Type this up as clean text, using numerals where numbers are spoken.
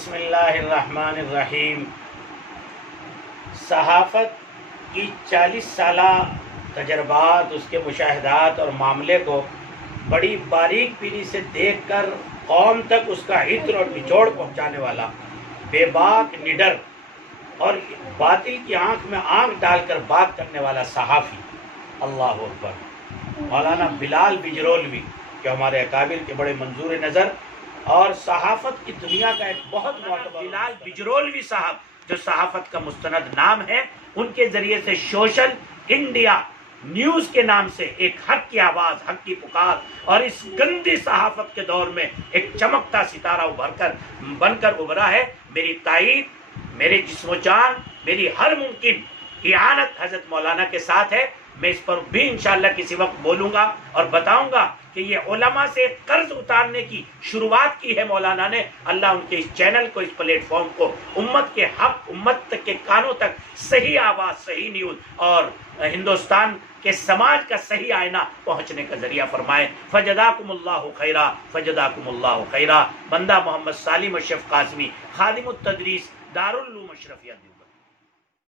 بسم اللہ الرحمن الرحیم۔ صحافت کی 40 سالہ تجربات، اس کے مشاہدات اور معاملے کو بڑی باریک بینی سے دیکھ کر قوم تک اس کا عطر اور نچوڑ پہنچانے والا، بے باک نڈر اور باطل کی آنکھ میں آنکھ ڈال کر بات کرنے والا صحافی، اللہ اکبر، مولانا بلال بجرولوی، جو ہمارے اکابر کے بڑے منظور نظر اور صحافت کی دنیا کا ایک بہت معتبر بلال بجرولوی صاحب، جو صحافت کا مستند نام ہے، ان کے ذریعے سے سوشل انڈیا نیوز کے نام سے ایک حق کی آواز، حق کی پکار اور اس گندی صحافت کے دور میں ایک چمکتا ستارہ بن کر ابھرا ہے۔ میری تائید، میرے جسم و جان، میری ہر ممکن اعانت حضرت مولانا کے ساتھ ہے۔ میں اس پر بھی انشاءاللہ کسی وقت بولوں گا اور بتاؤں گا کہ یہ علماء سے قرض اتارنے کی شروعات کی ہے مولانا نے۔ اللہ ان کے اس چینل کو، اس پلیٹ فارم کو امت کے حق، امت کے کانوں تک صحیح آواز، صحیح نیوز اور ہندوستان کے سماج کا صحیح آئینہ پہنچنے کا ذریعہ فرمائے۔ فجزاکم اللہ خیرہ، فجزاکم اللہ خیرہ۔ بندہ محمد سالم اشرف قاسمی، خادم التدریس، دارالعلوم اشرفیہ۔